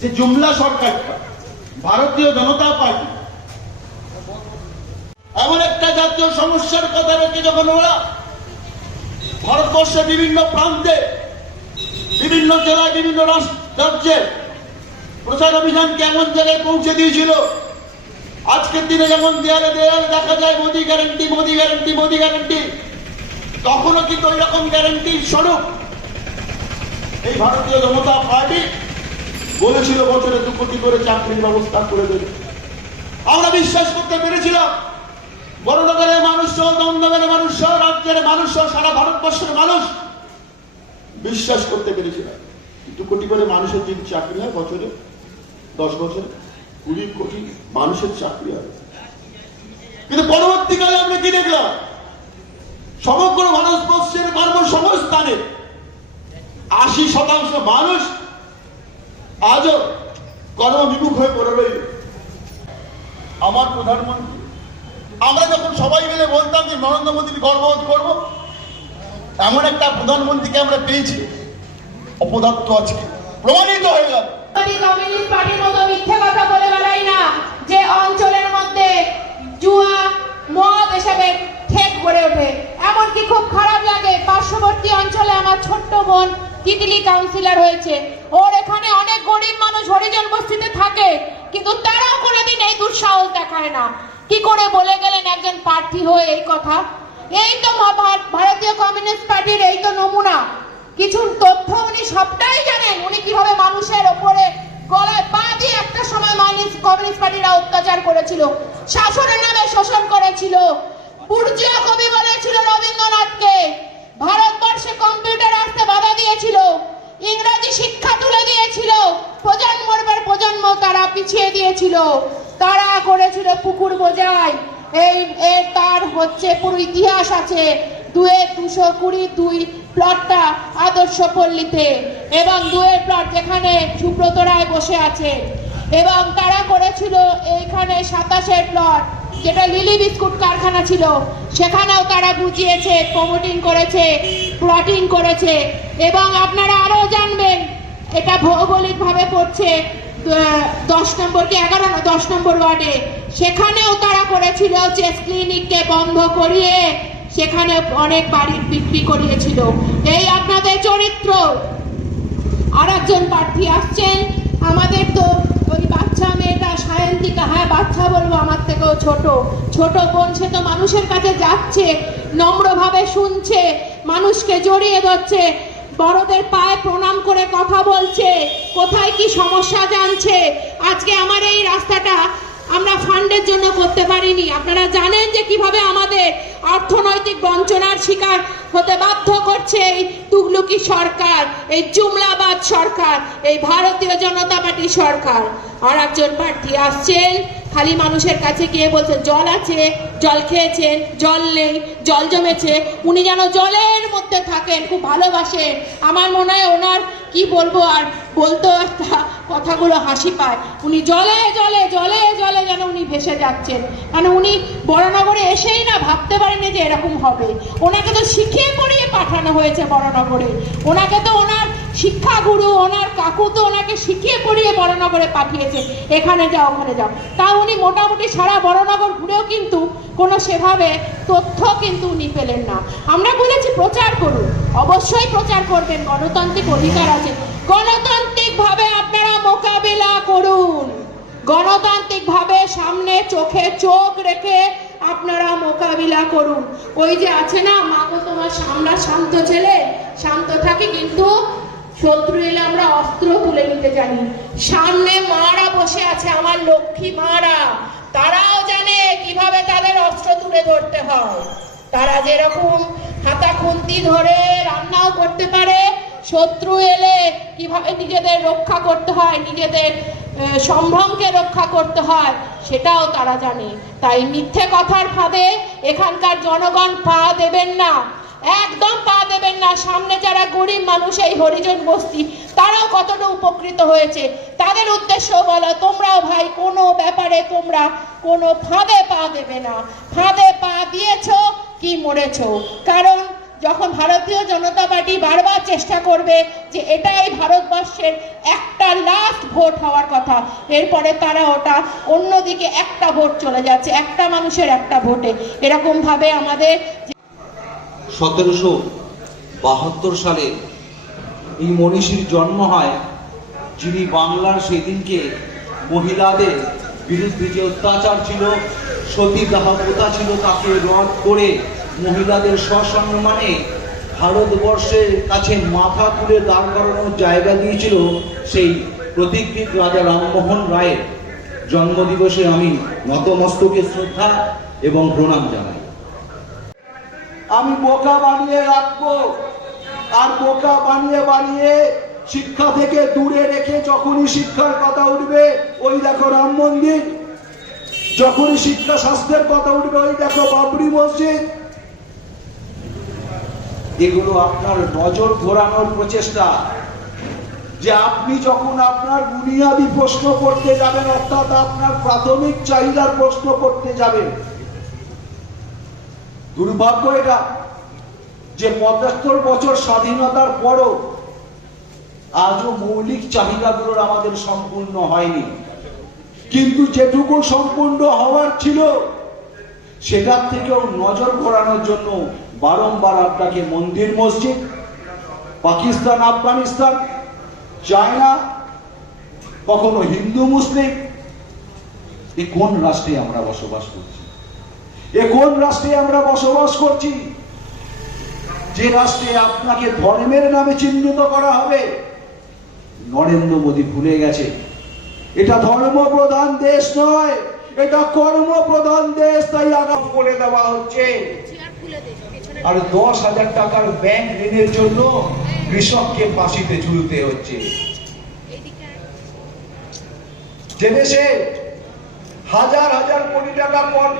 যে জুমলা সরকারটা ভারতীয় জনতা পার্টি এমন একটা জাতীয় সমস্যার কথা রেখে যখন ওরা ভারতবর্ষের বিভিন্ন প্রান্তে, বিভিন্ন জেলায়, বিভিন্ন রাজ্যে প্রচার অভিযান কেমন জায়গায় পৌঁছে দিয়েছিল। আজকের দিনে যেমন দেয়ালে দেয়াল দেখা যায় Modi guarantee, Modi guarantee, Modi guarantee, তখনও কিন্তু ওই রকম গ্যারান্টির স্বরূপ এই ভারতীয় জনতা পার্টি বলেছিল বছরে 2 কোটি করে চাকরির ব্যবস্থা করে দেবে। আমরা বিশ্বাস করতে পেরেছিলাম, বড়নগরের মানুষ সহ, দমদমের মানুষ সহ, রাজ্যের মানুষ সহ, সারা ভারতবর্ষের মানুষ বিশ্বাস করতে পেরেছিলাম 2 কোটি করে মানুষের যদি চাকরি হয় বছরে, 10 বছরে 20 কোটি মানুষের চাকরি হবে। কিন্তু পরবর্তীকালে আমরা কি দেখলাম, সমগ্র ভারতবর্ষের কর্মসংস্থানে 80% মানুষ আজও কর্মবিমুখ হয়ে পড়ে রইল। আমার প্রধানমন্ত্রী, আমরা যখন সবাই মিলে বলতাম যে নরেন্দ্র মোদীর গর্ববোধ করব, এমন একটা প্রধানমন্ত্রীকে আমরা পেয়েছি, অপদার্থ আজকে প্রমাণিত হয়ে গেল। কমিউনিস্ট পার্টির মতো মিথ্যে কথা বলে বেড়াই না যে অঞ্চলের মধ্যে জুয়া, মদ এসবে ঠেক গড়ে ওঠে। এমনকি খুব খারাপ লাগে, পার্শ্ববর্তী অঞ্চলে আমার ছোট্ট বোন তিতলি কাউন্সিলর হয়েছে, ওর এখানে অনেক গরিব মানুষ হরিজন বস্তিতে থাকে, কিন্তু তারাও কোনোদিন এই দুঃসাহস দেখায় না। কি করে বলে গেলেন একজন প্রার্থী হয়ে এই কথা? এই তো ভারতীয় কমিউনিস্ট পার্টির এই তো নমুনা। কিছু তথ্য উনি সবটাই জানেন, উনি কিভাবে মানুষের ওপরে গলায় পা দিয়ে একটা সময় কমিউনিস্ট পার্টিরা অত্যাচার করেছিল, শাসনের নামে শোষণ করেছিল। পূজ্য কবি বলেছিল রবীন্দ্রনাথকে, ভারতবর্ষে কম্পিউটার আসতে বাধা দিয়েছিল, ইংরেজি শিক্ষা তুলে দিয়েছিল, প্রজন্মের পর প্রজন্ম তারা পিছিয়ে দিয়েছিল, তারা করেছিল পুকুর বোঝাই। তার হচ্ছে পুরো ইতিহাস আছে। 2/222 প্লটটা আদর্শ পল্লীতে, এবং 2 প্লট যেখানে সুব্রত রায় বসে আছে, এবং তারা করেছিল এইখানে 27 প্লট যেটা লিলি বিস্কুট কারখানা ছিল, সেখানেও তারা বুঝিয়েছে, প্রমোটিং করেছে, প্লটিং করেছে। এবং আপনারা আরো জানবেন, এটা ভৌগোলিক ভাবে পড়ছে 10 নম্বর কি 11 না 10 নম্বর ওয়ার্ডে, সেখানেও তারা করেছিল চেস ক্লিনিককে বন্ধ করিয়ে সেখানে অনেক বাড়ির বিক্রি করিয়েছিল। এই আপনাদের চরিত্র। আর একজন প্রার্থী আসছেন আমাদের, তো ওই বাচ্চা মেয়েটা সায়ন্তিকা, হ্যাঁ বাচ্চা বলবো, আমার থেকেও ছোট বোন, সে তো মানুষের কাছে যাচ্ছে, নম্রভাবে শুনছে, মানুষকে জড়িয়ে ধরছে, বড়দের পায়ে প্রণাম করে কথা বলছে, কোথায় কি সমস্যা জানছে। আজকে আমার এই রাস্তাটা আমরা ফান্ডের জন্য করতে পারিনি। আপনারা জানেন যে কিভাবে আমাদের অর্থনৈতিক বঞ্চনার শিকার হতে বাধ্য করছে এই তুগলুকি সরকার, এই জুমলাবাদ সরকার, এই ভারতীয় জনতা পার্টি সরকার। আর একজন প্রার্থী আসছেন, খালি মানুষের কাছে গিয়ে বলছে জল আছে, জল খেয়েছেন, জল নেই, জল জমেছে। উনি যেন জলের মধ্যে থাকেন, খুব ভালোবাসেন। আমার মনে হয় ওনার কি বলবো, আর বলতেও একটা কথাগুলো হাসি পায়। উনি জলে জলে জলে জলে যেন উনি ভেসে যাচ্ছেন, কারণ উনি বড়নগরে এসেই না ভাবতে পারেনি যে এরকম হবে। ওনাকে তো শিখিয়ে পড়িয়ে পাঠানো হয়েছে বড়নগরে, ওনাকে তো ওনার শিক্ষাগুরু, ওনার কাকু তো ওনাকে শিখিয়ে পড়িয়ে বড়নগরে পাঠিয়েছে, এখানে যাও ওখানে যাও। তা উনি মোটামুটি সারা বড়নগর ঘুরেও কিন্তু কোনো সেভাবে তথ্য কিন্তু উনি পেলেন না। আমরা বলেছি প্রচার করুন, অবশ্যই প্রচার করবেন, গণতান্ত্রিক অধিকার আছে, গণতান্ত্রিক ভাবে আপনারা মোকাবিলা করুন, গণতান্ত্রিক ভাবে সামনে চোখে চোখ রেখে আপনারা মোকাবিলা করুন। ওই যে আছে না, মাগো তোমার আমরা শান্ত ছেলে, শান্ত থাকি, কিন্তু শত্রু এলে আমরা অস্ত্র তুলে নিতে জানি। সামনে মারা বসে আছে, আমার লক্ষ্মী মারা, তারাও জানে কিভাবে তাদের অস্ত্র তুলে ধরতে হয়। তারা যেরকম হাতা খুন্তি ধরে রান্নাও করতে পারে, শত্রু এলে কিভাবে নিজেদের রক্ষা করতে হয়, নিজেদের সম্ভ্রমকে রক্ষা করতে হয়, সেটাও তারা জানে। তাই মিথ্যে কথার ফাঁদে এখানকার জনগণ পা দেবেন না, একদম পা দেবেন না। সামনে যারা গরিব মানুষ, এই হরিজন বস্তি, তারাও কতটা উপকৃত হয়েছে, তাদের উদ্দেশ্য বলো, তোমরাও ভাই কোনো ব্যাপারে তোমরা কোনো ফাঁদে পা দেবে না। ফাঁদে পা দিয়েছো কি মরেছো। কারণ যখন ভারতীয় জনতা পার্টি বারবার চেষ্টা করবে যে এটাই ভারতবর্ষের একটা লাস্ট ভোট হওয়ার কথা, এরপরে তারা ওটা অন্যদিকে একটা ভোট চলে যাচ্ছে, একটা মানুষের একটা ভোটে। এরকম ভাবে আমাদের 1772 সালে এই মনীষীর জন্ম হয়, যিনি বাংলার সেদিনকে মহিলাদের বিরুদ্ধে যে অত্যাচার ছিল, সতীদাহ প্রথা ছিল, তাকে রদ করে মহিলাদের সসম্মানে ভারতবর্ষের কাছে মাথা তুলে দাঁড় করানোর জায়গা দিয়েছিল সেই প্রতীকবিদ রাজা রামমোহন রায়ের জন্মদিবসে আমি নতমস্তকে শ্রদ্ধা এবং প্রণাম জানাই। আমি বোকা বানিয়ে রাখবো, আর বোকা বানিয়ে বানিয়ে শিক্ষা থেকে দূরে রেখে যখনই শিক্ষার কথা উঠবে ওই দেখো রাম মন্দির, যখনই শিক্ষা স্বাস্থ্যের কথা উঠবে ওই দেখো বাবরি মসজিদ। এগুলো আপনার নজর ঘোরানোর প্রচেষ্টা, যে আপনি যখন আপনার বুনিয়াদী প্রশ্ন করতে যাবেন, অর্থাৎ আপনার প্রাথমিক চাহিদার প্রশ্ন করতে যাবেন, দুর্ভাগ্য এটা যে ৭৫ বছর স্বাধীনতার পরও আজও মৌলিক চাহিদাগুলোর আমাদের সম্পূর্ণ হয়নি। কিন্তু যেটুকু সম্পূর্ণ হওয়ার ছিল সেটার থেকেও নজর ঘোরানোর জন্য বারংবার আপনাকে মন্দির মসজিদ, পাকিস্তান, আফগানিস্তান, চায়না, কখনো হিন্দু মুসলিম, এ কোন রাষ্ট্রে আমরা বসবাস করছি? এ কোন রাষ্ট্রে আমরা বসবাস করছি যে রাষ্ট্রে আপনাকে ধর্মের নামে চিহ্নিত করা হবে? নরেন্দ্র মোদী ভুলে গেছে এটা ধর্মপ্রধান দেশ নয়, এটা কর্মপ্রধান দেশ। তাই আগাম করে দেওয়া হচ্ছে। আর 10,000 টাকার ব্যাংক ঋণের জন্য কৃষককে ফাঁসিতে ঝুলতে হচ্ছে। যে দেশে হাজার হাজার কোটি টাকা পর